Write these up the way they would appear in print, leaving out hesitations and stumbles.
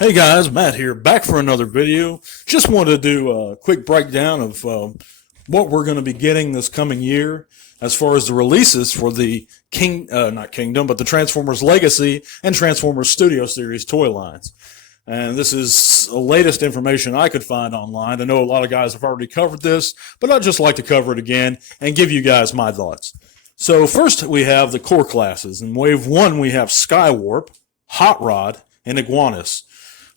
Hey guys, Matt here, back for another video. Just wanted to do a quick breakdown of what we're going to be getting this coming year as far as the releases for the not Kingdom, but the Transformers Legacy and Transformers Studio Series toy lines. And this is the latest information I could find online. I know a lot of guys have already covered this, but I'd just like to cover it again and give you guys my thoughts. So first we have the core classes. In Wave 1 we have Skywarp, Hot Rod, and Iguanus.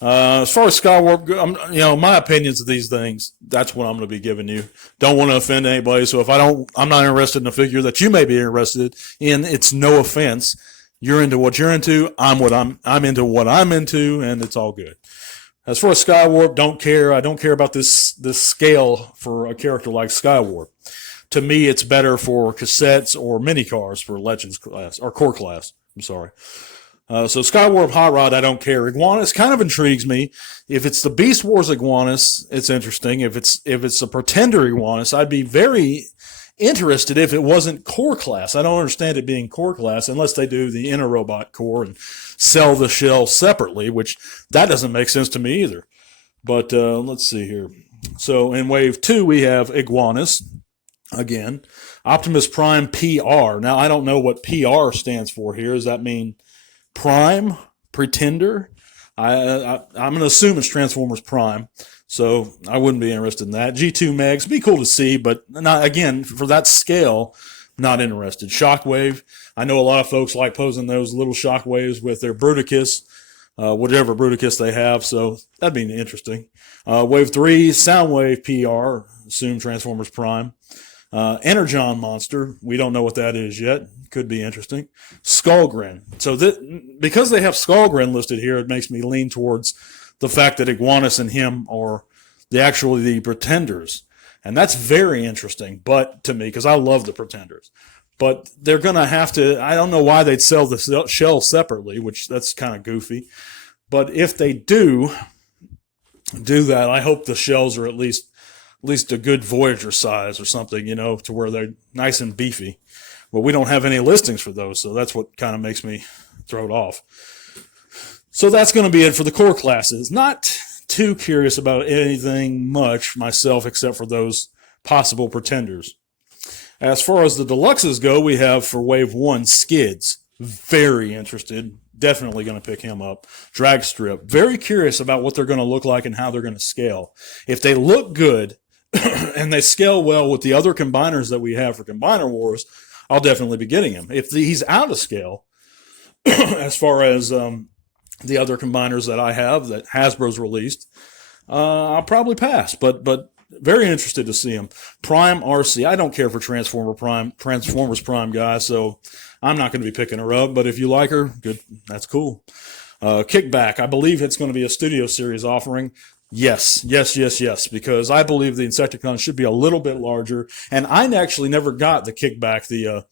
As far as Skywarp, my opinions of these things, that's what I'm going to be giving you. Don't want to offend anybody, so if I'm not interested in a figure that you may be interested in, it's no offense. You're into what you're into, I'm into what I'm into, and it's all good. As for Skywarp, don't care. I don't care about this scale for a character like Skywarp. To me, it's better for cassettes or mini cars for Legends class or core class. I'm sorry. So Skywarp, Hot Rod, I don't care. Iguanus kind of intrigues me. If it's the Beast Wars Iguanus, it's interesting. If it's a Pretender Iguanus, I'd be very interested if it wasn't core class. I don't understand it being core class unless they do the Inner Robot core and sell the shell separately, which that doesn't make sense to me either. But let's see here. So in Wave 2, we have Iguanus again. Optimus Prime PR. Now, I don't know what PR stands for here. Does that mean Prime, Pretender? I'm going to assume it's Transformers Prime, so I wouldn't be interested in that. G2 Megs, be cool to see, but not, again, for that scale, not interested. Shockwave, I know a lot of folks like posing those little Shockwaves with their Bruticus, whatever Bruticus they have, so that'd be interesting. Wave 3, Soundwave PR, assume Transformers Prime. Energon Monster, we don't know what that is yet. Could be interesting. Skullgrin. So because they have Skullgrin listed here, it makes me lean towards the fact that Iguanus and him are the Pretenders. And that's very interesting, but to me, because I love the Pretenders. But they're going to have to, I don't know why they'd sell the shell separately, which that's kind of goofy. But if they do that, I hope the shells are at least a good Voyager size or something, to where they're nice and beefy. Well, we don't have any listings for those, so that's what kind of makes me throw it off. So that's going to be it for the core classes. Not too curious about anything much myself except for those possible Pretenders. As far as the Deluxes go, we have for Wave 1 Skids. Very interested. Definitely going to pick him up. Drag Strip. Very curious about what they're going to look like and how they're going to scale. If they look good and they scale well with the other combiners that we have for Combiner Wars, I'll definitely be getting him. If he's out of scale, as far as the other combiners that I have that Hasbro's released, I'll probably pass. But very interested to see him. Prime RC. I don't care for Transformers Prime guys, so I'm not going to be picking her up. But if you like her, good. That's cool. Kickback. I believe it's going to be a Studio Series offering. Yes, because I believe the Insecticons should be a little bit larger, and I actually never got the Kickback, the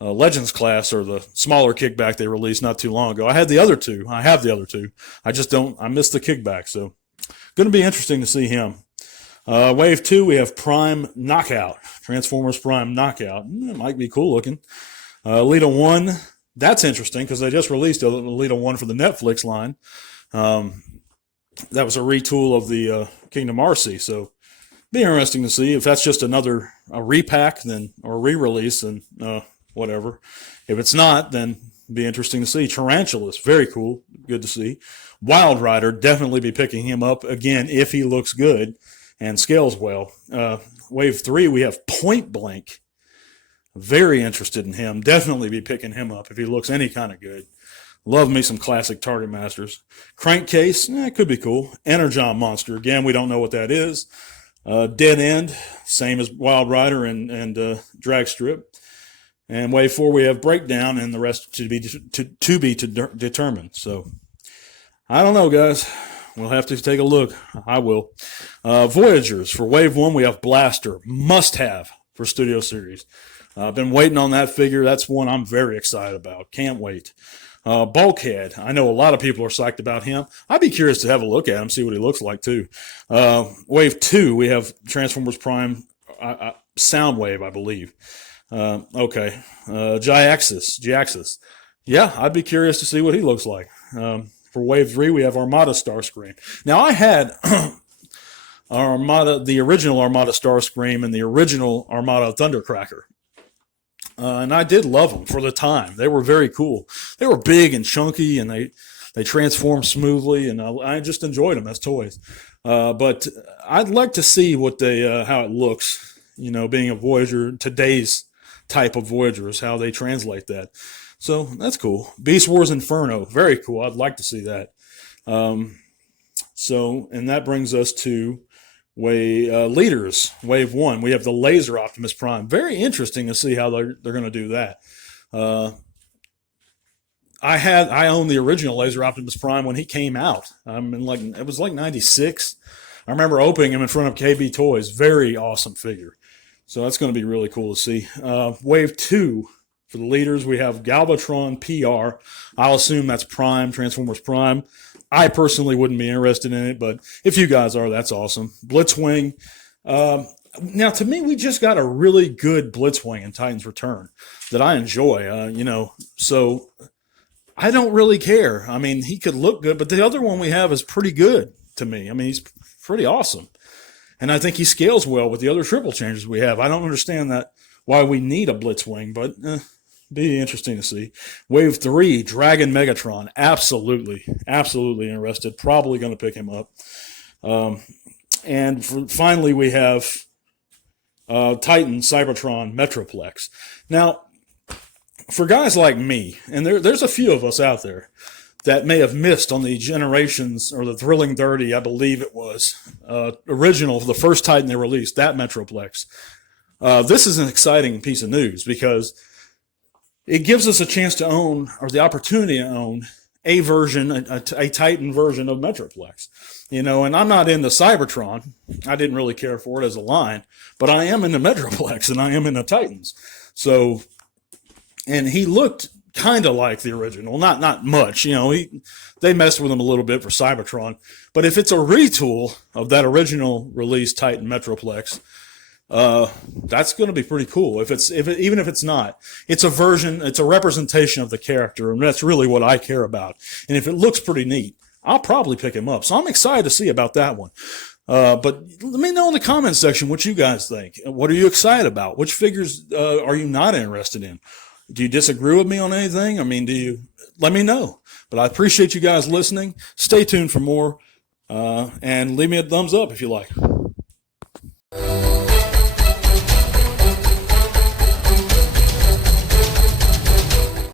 Legends class, or the smaller Kickback they released not too long ago. I have the other two. I missed the Kickback, so going to be interesting to see him. Wave 2, we have Prime Knockout, Transformers Prime Knockout. It might be cool looking. Elita 1, that's interesting because they just released Elita 1 for the Netflix line. That was a retool of the Kingdom RC, so be interesting to see if that's just a repack or re-release, then whatever. If it's not, then be interesting to see. Tarantulas, very cool, good to see. Wild Rider, definitely be picking him up again if he looks good and scales well. Wave 3, we have Point Blank. Very interested in him. Definitely be picking him up if he looks any kind of good. Love me some classic Target Masters. Crankcase, could be cool. Energon Monster, again, we don't know what that is. Dead End, same as Wild Rider and Drag Strip. And Wave 4, we have Breakdown, and the rest to be determined. So, I don't know, guys. We'll have to take a look. I will. Voyagers, for Wave 1, we have Blaster. Must have for Studio Series. I've been waiting on that figure. That's one I'm very excited about. Can't wait. Bulkhead. I know a lot of people are psyched about him. I'd be curious to have a look at him, see what he looks like too. Wave 2, we have Transformers Prime Soundwave, I believe. Jiaxis. Yeah, I'd be curious to see what he looks like. For For Wave 3, we have Armada Starscream. Now, I had Armada, the original Armada Starscream and the original Armada Thundercracker. And I did love them for the time. They were very cool. They were big and chunky, and they transformed smoothly, and I just enjoyed them as toys. But I'd like to see what how it looks, being a Voyager, today's type of Voyagers, how they translate that. So that's cool. Beast Wars Inferno, very cool. I'd like to see that. And that brings us to Leaders, Wave 1. We have the Laser Optimus Prime. Very interesting to see how they're going to do that. I own the original Laser Optimus Prime when he came out. It was like 96. I remember opening him in front of KB Toys. Very awesome figure. So that's going to be really cool to see. Wave 2 for the Leaders, we have Galvatron PR. I'll assume that's Prime, Transformers Prime. I personally wouldn't be interested in it, but if you guys are, that's awesome. Blitzwing. Now, to me, we just got a really good Blitzwing in Titan's Return that I enjoy, so I don't really care. I mean, he could look good, but the other one we have is pretty good to me. I mean, he's pretty awesome. And I think he scales well with the other triple changes we have. I don't understand why we need a Blitzwing, but be interesting to see. Wave 3, Dragon Megatron. Absolutely interested. Probably going to pick him up. Finally, we have Titan Cybertron Metroplex. Now, for guys like me, and there's a few of us out there that may have missed on the Generations or the Thrilling 30, I believe it was, original, the first Titan they released, that Metroplex. This is an exciting piece of news because it gives us a chance to own, or the opportunity to own, a Titan version of Metroplex. And I'm not into Cybertron. I didn't really care for it as a line, but I am into Metroplex and I am into Titans. So, and he looked kind of like the original, not much. They messed with him a little bit for Cybertron, but if it's a retool of that original release Titan Metroplex, that's going to be pretty cool. Even if it's not, it's a version, it's a representation of the character, and that's really what I care about. And if it looks pretty neat, I'll probably pick him up. So I'm excited to see about that one. But let me know in the comments section what you guys think. What are you excited about? Which figures are you not interested in? Do you disagree with me on anything? I mean, let me know. But I appreciate you guys listening. Stay tuned for more, and leave me a thumbs up if you like.